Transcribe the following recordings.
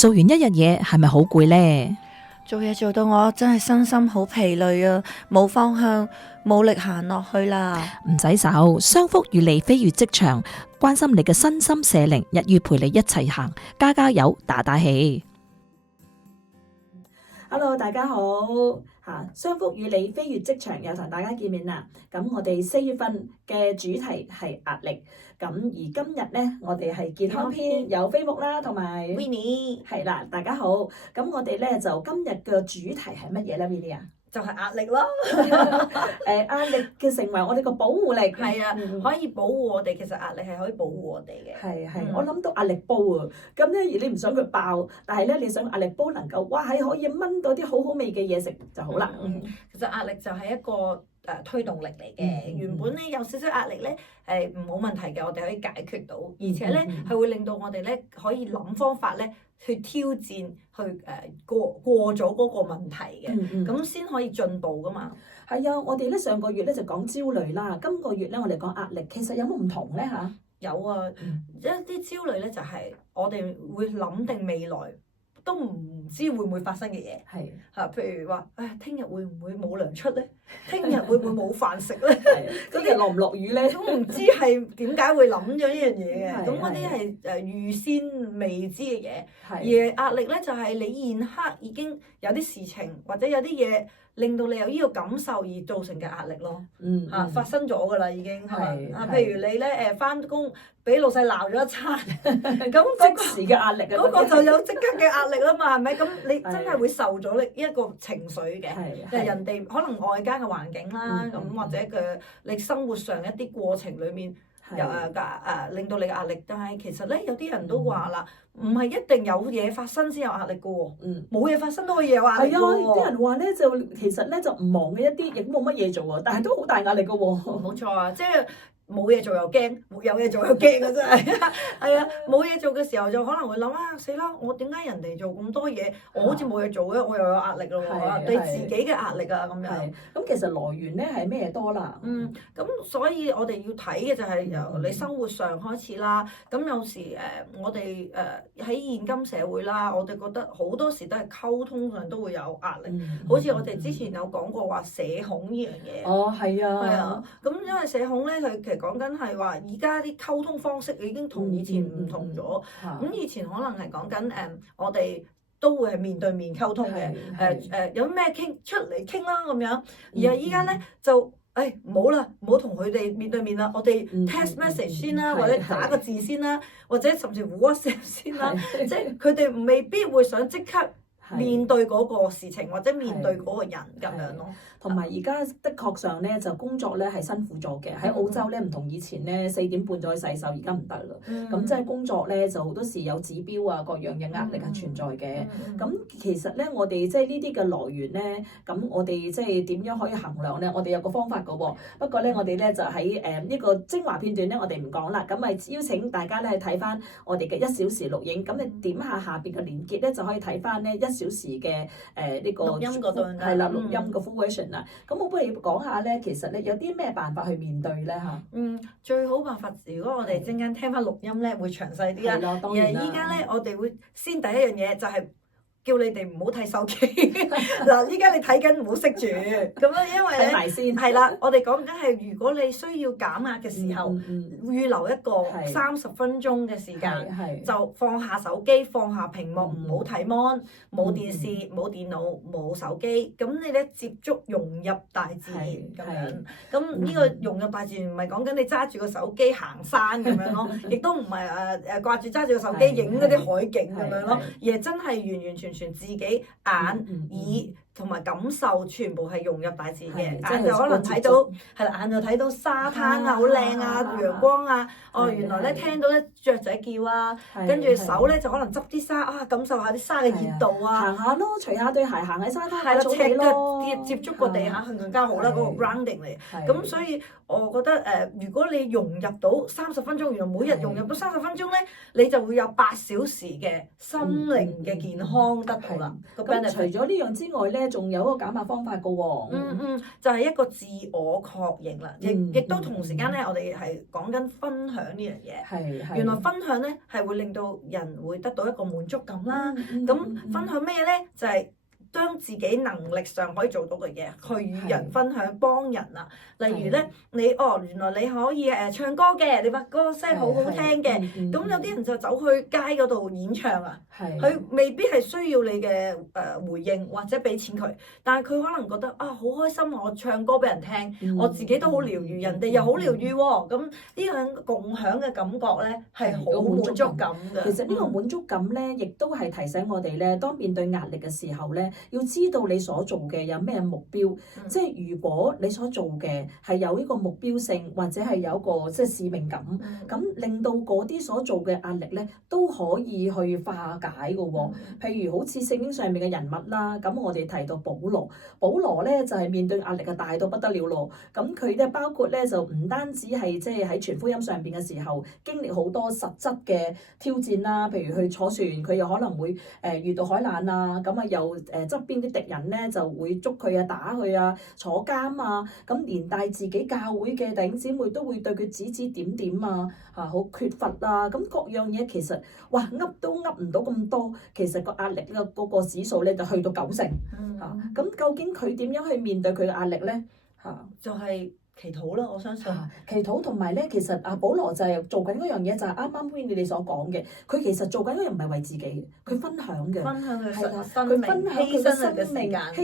做完一日嘢係咪好攰呢？做嘢做到我真係身心好疲累啊，冇方向，冇力行落去啦。唔使愁，商福與你飛越職場，關心你嘅身心社靈，日月陪你一齊行，加油，打氣。Hello， 大家好，商福與你飛越職場又同大家見面啦。咁我哋4月份嘅主題係壓力，咁而今日呢，我哋係健康篇，有飛牧啦，同埋 Winnie 係啦，大家好。咁我哋呢就今日嘅主題係乜嘢咧 ，Winnie 啊？就係壓力咯。壓力嘅成為我哋個保護力，係啊，可以保護我哋。其實壓力係可以保護我哋嘅。係，我諗到壓力煲啊，咁咧而你唔想佢爆，但係咧你想壓力煲能夠，哇係可以炆到啲好好味嘅嘢食就好啦。其實壓力就係一個推動力嚟嘅。原本咧有少少壓力咧係冇問題嘅，我哋可以解決到，而且咧係會令到我哋咧可以諗方法咧去挑戰，去過咗嗰個問題嘅，咁先可以進步噶嘛。係啊，我哋咧上個月咧就講焦慮啦，今個月咧我哋講壓力，其實有冇唔同咧嚇？有啊，一啲焦慮咧就係我哋會諗定未來都唔知會唔會發生嘅嘢，係嚇，譬如話，聽日會唔會冇糧出咧？聽日會唔會冇飯食咧？嗰啲落唔落雨咧？都唔知係點解會諗咗呢樣嘢嘅。咁嗰啲係預先未知嘅嘢，而壓力咧就係你現刻已經有啲事情或者有啲嘢令到你有呢個感受而造成嘅壓力咯。發生咗㗎啦已經係嘛？譬如你咧返工俾老細鬧咗一餐，咁即時嘅壓力啊，嗰個就有即刻嘅壓力啦嘛，係咪？咁你真係會受咗你一個情緒嘅，人哋可能外間嘅環境啦，咁或者你生活上一啲過程裡面又令到你嘅壓力。但係其實咧有啲人都話啦，唔係一定有嘢發生先有壓力嘅喎，冇嘢發生都可以有壓力嘅喎。係啊，啲人話咧就其實咧就唔忙嘅一啲，亦都冇乜嘢做啊，但係都好大壓力嘅喎。冇錯啊，即係。冇嘢做又驚，有嘢做又驚啊！真係，係啊，冇嘢做嘅時候就可能會諗死啦！我點解人哋做咁多嘢，我好似冇嘢做嘅，我又有壓力咯喎，對自己嘅壓力啊咁樣。咁其實來源咧係咩多啦？咁所以我哋要睇嘅就係由你生活上開始啦。咁有時我哋喺現今社會啦，我哋覺得好多時都係溝通上都會有壓力。好似我哋之前有講過話社恐呢樣嘢。哦，係啊。係啊，咁因為社恐咧，佢其實講緊係話，而家啲溝通方式已經同以前唔同咗。咁以前可能係講緊我哋都會係面對面溝通嘅。有咩傾出嚟傾啦咁樣。而係依家咧就唔好啦，唔好同佢哋面對面啦，我哋 text message 先啦，或者打個字先啦，或者甚至乎 WhatsApp 先啦。即係佢哋未必會想即刻面對嗰個事情或者面對嗰個人咁樣咯。同埋而家的確上咧就工作咧係辛苦咗嘅，喺澳洲咧唔同以前咧4點半再洗手，而家唔得啦。咁即係工作咧就好多時有指標啊，各樣嘅壓力係存在嘅。咁其實咧我哋即係呢啲嘅來源咧，咁我哋即係點樣可以衡量咧？我哋有個方法㗎喎。不過咧我哋咧就喺呢個精華片段咧，我哋唔講啦。咁咪邀請大家咧去睇翻我哋嘅1小時錄影。咁你點下邊嘅連結咧，就可以睇翻咧1小時嘅呢個錄音嗰段係啦，錄音個 full version。咁我不如講下咧，其實咧有啲咩辦法去面對咧嚇？最好辦法，如果我哋陣間聽翻錄音咧，會詳細啲啦。而依家咧，我哋會先第一樣嘢就係叫你哋唔好睇手機。嗱，依家你睇緊唔好熄住，咁樣因為咧係啦，我哋講緊係如果你需要減壓嘅時候，預留一個30分鐘嘅時間，就放下手機，放下屏幕，唔好睇 mon，冇電視，冇電腦，冇手機，咁你咧接觸融入大自然咁樣。咁呢個融入大自然唔係講緊你揸住個手機行山咁樣咯，亦都唔係掛住揸住個手機影嗰啲海景咁樣咯，而係真係完完全全自己眼耳同埋感受全部係融入大自然嘅。眼就可能睇到係啦，眼就睇到沙灘啊，好靚啊，陽光啊。原來咧聽到啲雀仔叫啊，跟住手咧就可能執啲沙啊，感受下啲沙嘅熱度啊，行下咯，除下對鞋行喺沙灘，係啦，赤腳接觸個地下係更加好啦，嗰個 grounding 嚟。咁所以我覺得如果你融入到30分鐘，原來每日融入到30分鐘咧，你就會有8小時嘅心靈嘅健康得到啦。咁除咗呢樣之外咧，咧仲有一個減壓方法㗎喎。就係一個自我確認啦，亦都同時間咧，我哋係講緊分享呢樣嘢。原來分享咧係會令到人會得到一個滿足感啦。咁分享咩咧？就係將自己能力上可以做到嘅嘢，去與人分享，幫人啊。例如咧，原來你可以唱歌嘅，你把歌聲好好聽嘅，咁有啲人就走去街嗰度演唱啊。佢未必係需要你嘅回應或者俾錢佢，但係佢可能覺得好開心，我唱歌俾人聽，我自己都好療愈，人哋又好療愈喎。咁呢樣共享嘅感覺咧係好滿足感嘅。其實呢個滿足感咧，亦都係提醒我哋咧，當面對壓力嘅時候咧，要知道你所做嘅有咩目標。即係如果你所做嘅係有呢個目標性，或者係有一個即係使命感，咁令到嗰啲所做嘅壓力咧都可以去化解嘅喎。譬如好似聖經上面嘅人物啦，咁我哋提到保羅咧就係面對壓力嘅大到不得了咯。咁佢咧包括咧就唔單止係即係喺傳福音上邊嘅時候經歷好多實質嘅挑戰啦，譬如去坐船，佢又可能會遇到海難啊，咁啊又側邊啲敵人咧就會捉佢啊、打佢啊、坐監啊，咁連帶自己教會嘅弟兄姊妹都會對佢指指點點啊，好缺乏啊，咁各樣嘢其實噏都噏唔到咁多，其實個壓力咧嗰個指數咧就去到90%嚇。咁究竟佢點樣去面對佢嘅壓力咧？就係祈禱啦，我相信。祈禱同埋咧，其實保羅就係做緊嗰樣嘢，就係啱啱你哋所講嘅。佢其實做緊嗰樣唔係為自己，佢分享嘅。分享佢生命，犧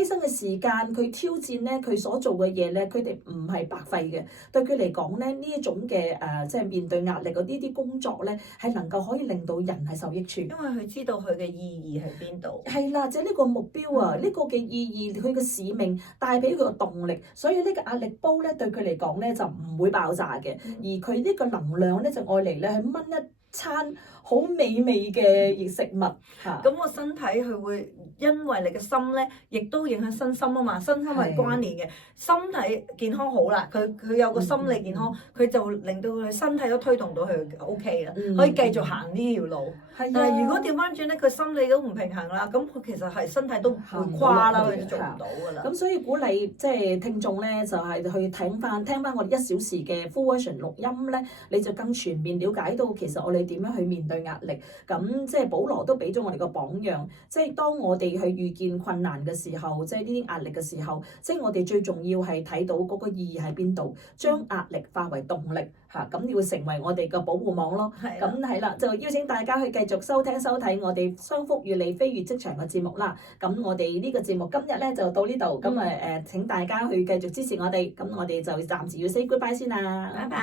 牲嘅時間，佢挑戰咧，佢所做嘅嘢咧，佢哋唔係白費嘅。對佢嚟講咧，呢一種嘅即係面對壓力嗰啲工作咧，係能夠可以令到人係受益處。因為佢知道佢嘅意義喺邊度。係啦，即係呢個目標啊，呢個嘅意義，佢嘅使命帶俾佢個動力，所以呢個壓力煲咧對佢嚟講咧就唔會爆炸嘅，而佢呢個能量咧就愛嚟咧去炆一餐好美味嘅食物嚇。咁個身體佢會因為你嘅心咧，亦都影響身心啊嘛，身心係關聯嘅。身體健康好啦，佢有個心理健康，佢就令到佢身體都推動到佢 OK 啦，可以繼續行呢條路。但係如果調翻轉咧，佢心理都唔平衡啦，咁佢其實係身體都會垮啦，佢就做唔到㗎啦。咁所以鼓勵即係聽眾咧，就係去聽翻我哋1小時嘅 full version 錄音咧，你就更全面了解到其實我哋點樣去面對壓力。咁即係保羅都俾咗我哋個榜樣，即係當我哋去遇見困難嘅時候，即係呢啲壓力嘅時候，即係我哋最重要係睇到嗰個意義喺邊度，將壓力化為動力嚇，咁要成為我哋嘅保護網咯。咁係啦，就邀請大家去繼續收聽收睇我哋商福與你飛越職場嘅節目啦。咁我哋呢個節目今日咧就到呢度，咁請大家去繼續支持我哋，咁我哋就暫時要 say goodbye 先啦，拜拜。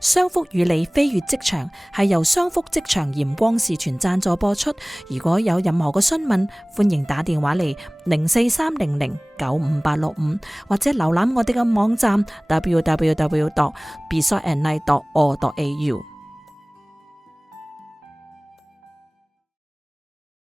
商福與你飛越職場係由商福職場鹽光視傳贊助播出。如果有任何嘅詢問，歡迎打電話嚟0430095865，或者瀏覽我哋嘅網站 www.besoftandlight.org.au。